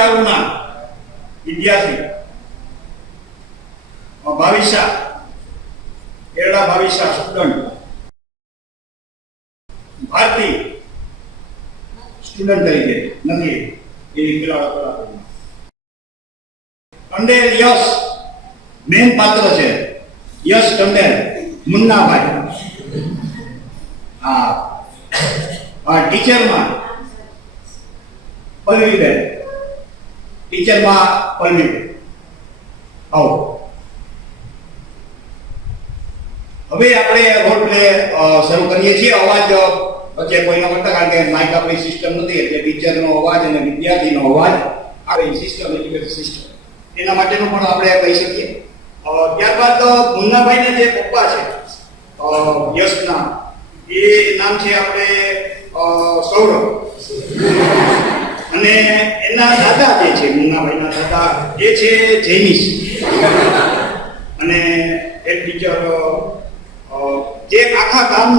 અગિયારું વિદ્યાર્થી Bhavisha Erda Bhavisha student Bharati student તરીકે નથી એની ખેલાડો ટંડેલ યશ મેન પાત્ર છે. યશ ટંડેલ, મુન્નાભાઈ. હા. ટીચરમાં પલ્લવીબેન. ટીચરમાં પરમિટ. આવો. હવે આપણે રોલ પ્લે શરૂ કરીએ છીએ. અવાજ વચ્ચે કોઈનો કરતા, કારણ કે માઇક આપણી સિસ્ટમ નથી, એટલે ટીચરનો અવાજ અને વિદ્યાર્થીનો અવાજ આવે સિસ્ટમ એજ્યુકેશન સિસ્ટમ એના માટેનું પણ આપણે કહી શકીએ. ત્યારબાદ મુન્નાભાઈને જે પપ્પા છે યશના, એ નામ છે આપણે સૌરભ. અને એના દાદા જે છે મુંગાભાઈના દાદા એ છે જૈનિશ અને એક ટીચર જે આખા ગામ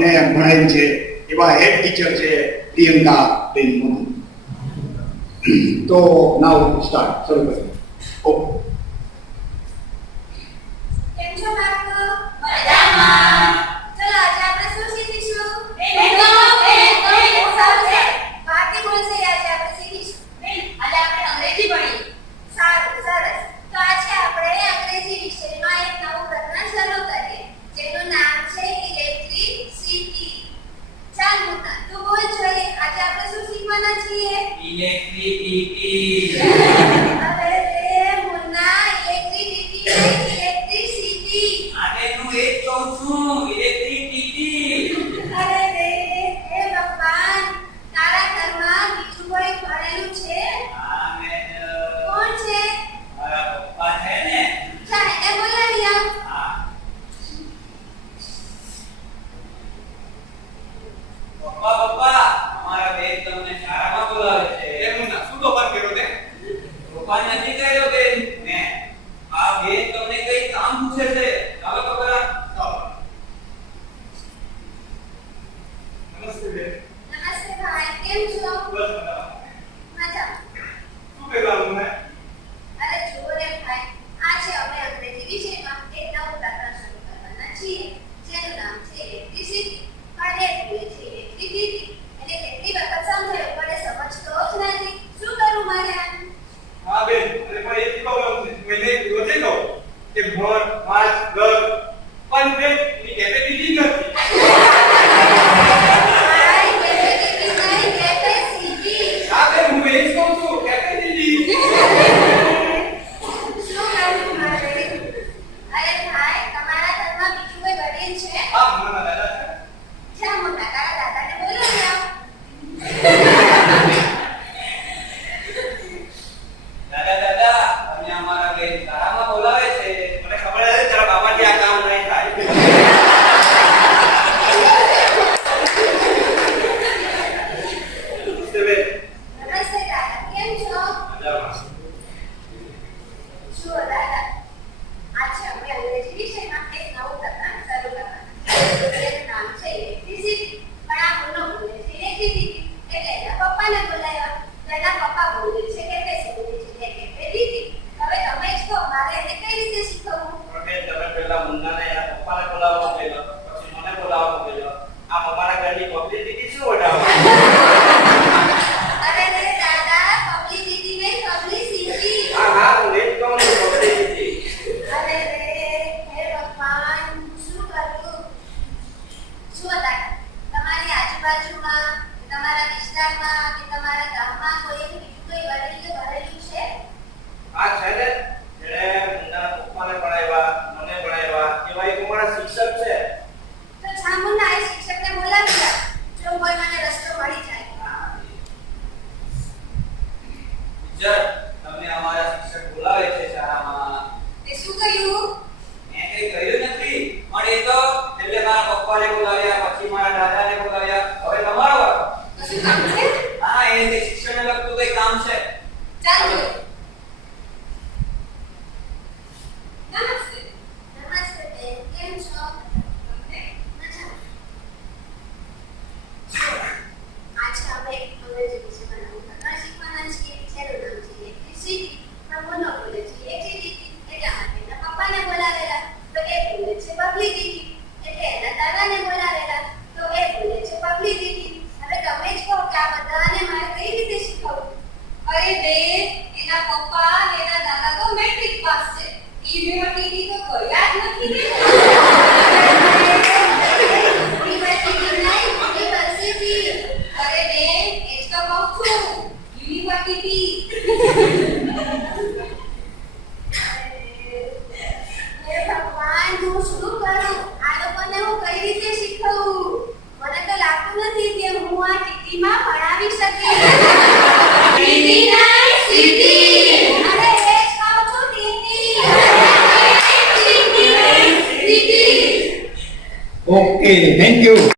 ને ભણાય છે, એવા હેડ ટીચર છે પ્રિયંકા બેન તો નાવ સ્ટાર્ટ શરૂ કરીએ મજામાં. ચલો આજે Yeah. E ver Okay, thank you.